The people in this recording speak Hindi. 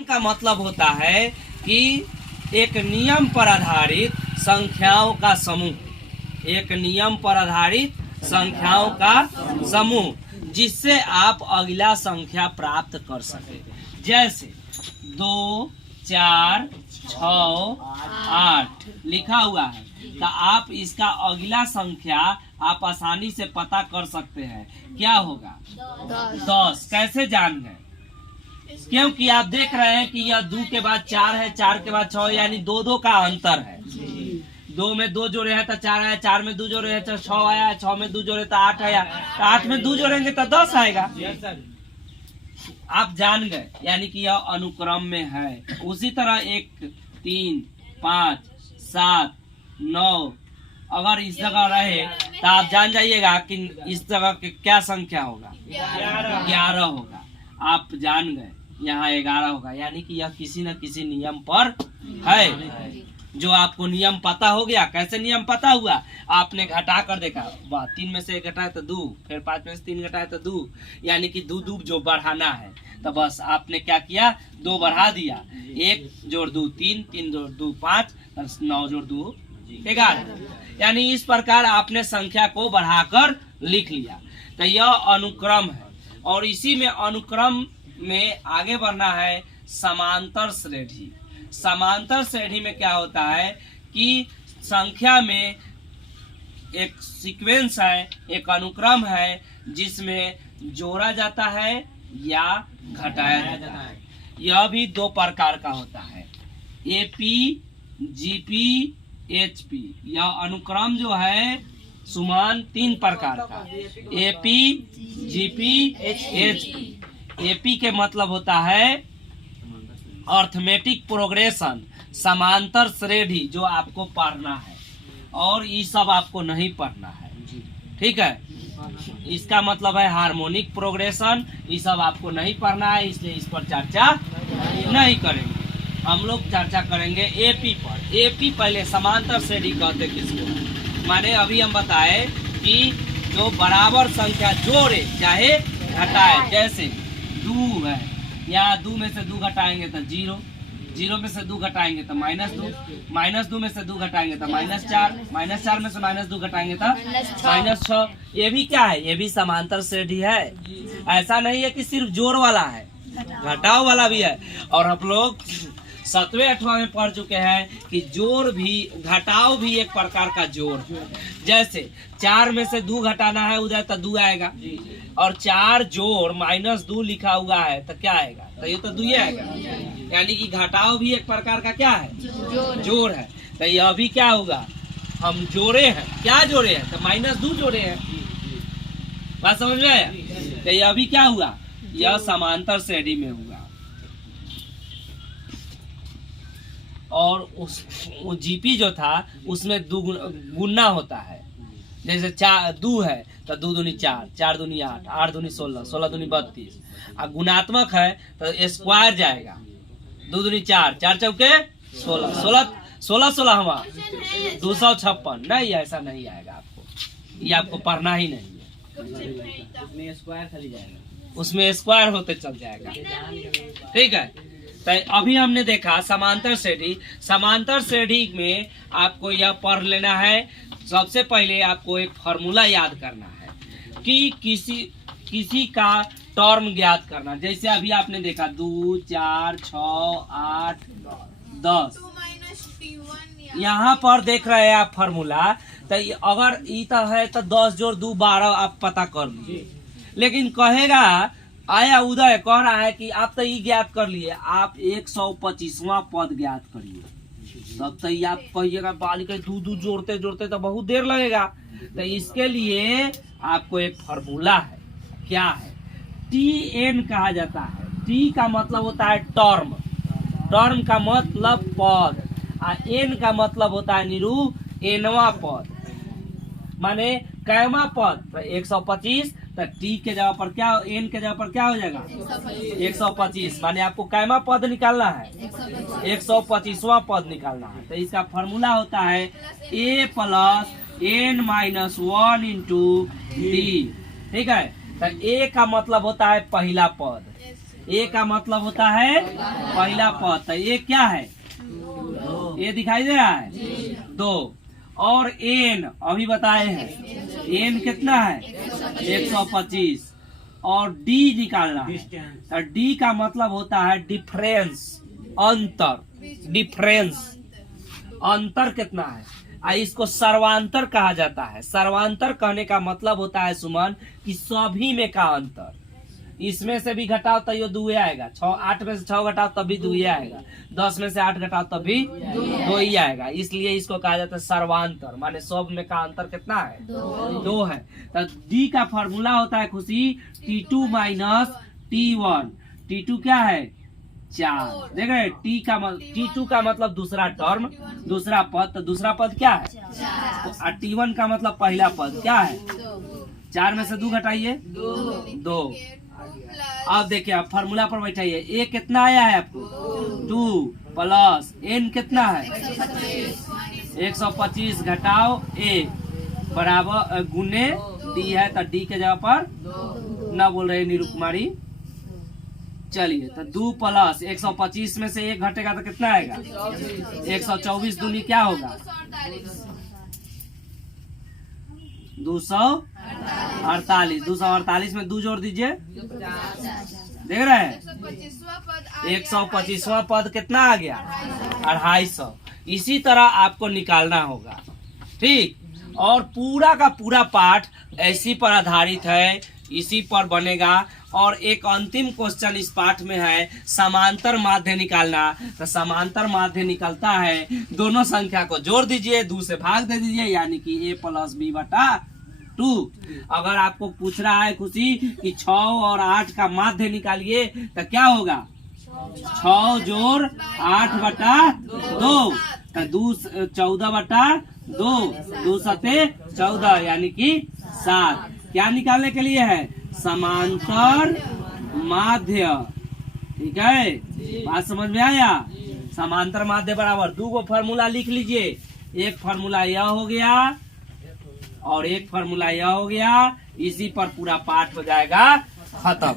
का मतलब होता है कि एक नियम पर आधारित संख्याओं का समूह, एक नियम पर आधारित संख्याओं का समूह जिससे आप अगला संख्या प्राप्त कर सके। जैसे 2, 4, 6, 8 लिखा हुआ है, तो आप इसका अगला संख्या आप आसानी से पता कर सकते हैं। क्या होगा? 10। कैसे जान गए? क्योंकि आप देख रहे हैं कि यह 2 के बाद 4 है, 4 के बाद 6, यानी 2 का अंतर है। 2 में 2 जोड़े हैं तो 4 आया, 4 में 2 जोड़े हैं तो 6 आया, 6 में 2 जोड़े तो 8 आया, 8 में 2 जोड़ेंगे तो 10 आएगा। आप जान गए, यानी कि यह अनुक्रम में है। उसी तरह 1, 3, 5, 7, 9 अगर इस जगह रहे तो आप जान जाइएगा कि इस जगह की क्या संख्या होगा? 11 होगा। आप जान गए यहाँ 11 होगा, यानी कि यह किसी न किसी नियम पर है। जो आपको नियम पता हो गया। कैसे नियम पता हुआ? आपने घटा कर देखा, वाह 3 में से 1 घटाए तो 2, फिर 5 में से 3 घटाए तो 2, यानी कि 2 जो बढ़ाना है, तो बस आपने क्या किया? 2 बढ़ा दिया। 1 जोड़ 2 3, 3 जोड़ 2 5, 9 जोड़ 2 11, यानी इस प्रकार आपने संख्या को बढ़ाकर लिख लिया। तो यह अनुक्रम है, और इसी में अनुक्रम में आगे बढ़ना है समांतर श्रेणी। समांतर श्रेणी में क्या होता है कि संख्या में एक सीक्वेंस है, एक अनुक्रम है जिसमें जोड़ा जाता है या घटाया जाता है। यह भी 2 प्रकार का होता है, एपी, जीपी, एचपी। यह अनुक्रम जो है सुमान 3 प्रकार का, एपी, जीपी, एचपी। एपी के मतलब होता है अर्थमेटिक प्रोग्रेशन, समांतर श्रेणी, जो आपको पढ़ना है, और ये सब आपको नहीं पढ़ना है। ठीक है, इसका मतलब है हार्मोनिक प्रोग्रेशन, ये सब आपको नहीं पढ़ना है, इसलिए इस पर चर्चा नहीं करेंगे। हम लोग चर्चा करेंगे एपी पर। एपी पहले समांतर श्रेणी कहते किसको? माने अभी हम बताए कि जो बराबर संख्या जोड़े चाहे घटाए, जैसे 2 है, यहाँ 2 में से 2 घटाएंगे तो 0, 0 में से 2 घटाएंगे तो -2, -2 में से 2 घटाएंगे तो -4, -4 में से -2 घटाएंगे तो -6। ये भी क्या है? ये भी समांतर श्रेणी है। ऐसा नहीं है कि सिर्फ जोड़ वाला है, घटाव वाला भी है। और हम लोग 7वें 8वां में पढ़ चुके हैं कि जोड़ भी, घटाव भी एक प्रकार का जोड़ है। जैसे 4 में से 2 घटाना है उधर तो 2 आएगा, और 4 जोड़ -2 लिखा हुआ है तो क्या आएगा? तो ये तो 2 ही आएगा। यानी कि घटाव भी एक प्रकार का क्या है? जोड़ है। तो यह भी क्या होगा? हम जोड़े हैं, क्या जोड़े हैं? तो -2 जोड़े हैं। बात समझ में आया? तो यह भी क्या हुआ? यह समांतर श्रेणी में हुआ। और उस जीपी जो था उसमें 2 गुना होता है। जैसे 2 है तो 2 दूनी 4, 4 दूनी 8, 8 दूनी 16, 16 दूनी 32। और गुणात्मक है तो स्क्वायर जाएगा, 2 दूनी 4, 4 चौके 16, 16 16 हवा 256। नहीं, ऐसा नहीं आएगा आपको, ये आपको पढ़ना ही नहीं है। उसमें स्क्वायर खाली जाएगा, उसमें स्क्वायर होते चल जाएगा। ठीक है, तो अभी हमने देखा समांतर श्रेणी। समांतर श्रेणी में आपको यह पढ़ लेना है। सबसे पहले आपको एक फॉर्मूला याद करना है कि किसी का टर्म ज्ञात करना। जैसे अभी आपने देखा 2, 4, 6, 8, 10। यहाँ पर देख रहे हैं आप फॉर्मूला, तो अगर ई तो है तो 10 जोड़ 2 12 आप पता कर लीजिए। लेकिन कहेगा, आया उदय कह रहा है कि आप तो ये ज्ञात कर लिए, आप 125वां पद ज्ञात करिए। तब तो आप कहिएगा बालिका 2 जोड़ते जोड़ते तो बहुत देर लगेगा। तो इसके लिए आपको एक फॉर्मूला है। क्या है? TN कहा जाता है। T का मतलब होता है टर्म, टर्म का मतलब पद, और N का मतलब होता है निरू, एनवा पद, माने कैमा पद। तो 125, तो T के जगह पर क्या, N के जगह पर क्या हो जाएगा? 125। माने आपको कैमा पद निकालना है? 125वां पद निकालना है। तो इसका फॉर्मूला होता है A + N - 1 × D। ठीक है, तो A का मतलब होता है पहला पद, ए का मतलब होता है पहला पद, तो ये क्या है, ये दिखाई दे रहा है 2। और एन अभी बताए हैं, एन कितना है 125, और डी निकालना है, तो डी का मतलब होता है डिफरेंस, अंतर, डिफरेंस, अंतर कितना है। इसको सर्वांतर कहा जाता है। सर्वांतर कहने का मतलब होता है सुमन कि सभी में का अंतर, इसमें से भी घटाओ तो ये 2 आएगा, 8 में से 6 घटाओ तब भी 2 आएगा, 10 में से 8 घटाओ तब भी 2 ही आएगा, इसलिए इसको कहा जाता है सर्वांतर, माने सब में का अंतर कितना है 2 है। तो डी का फॉर्मूला होता है खुशी T2 माइनस T1, T2 क्या है 4, देख रहे T2 का मतलब दूसरा टर्म, दूसरा पद, तो दूसरा पद क्या है, और T1 का मतलब पहला पद क्या है 4 में से 2 घटाइए 2। अब देखिए आप फार्मूला पर बैठाइए, ए कितना आया है आपको 2 प्लस एन कितना है 125 घटाओ ए बराबर गुने डी है, तो डी के जगह पर ना बोल रहे नीरू कुमारी। चलिए तो 2 प्लस 125 में से 1 घटेगा तो कितना आएगा 124 दूनी क्या होगा 248, 248 में 2 जोड़ दीजिए, देख रहे हैं 125वां पद कितना आ गया 250। इसी तरह आपको निकालना होगा, ठीक। और पूरा का पूरा पाठ ऐसी पर आधारित है, इसी पर बनेगा। और एक अंतिम क्वेश्चन इस पाठ में है समांतर माध्य निकालना। तो समांतर माध्य निकलता है, दोनों संख्या को जोड़ दीजिए, 2 से भाग दे दीजिए, यानी कि a प्लस बी बटा 2। अगर आपको पूछ रहा है खुशी कि 6 और 8 का माध्य निकालिए तो क्या होगा 6 जोड़ 8 बटा 2, तो 14 बटा 2, 2 सते 14 यानी कि 7। क्या निकालने के लिए है समांतर माध्य, ठीक है, बात समझ में आया। समांतर माध्य बराबर 2 को फॉर्मूला लिख लीजिए, एक फॉर्मूला यह हो गया और एक फॉर्मूला यह हो गया, इसी पर पूरा पाठ हो जाएगा खत्म।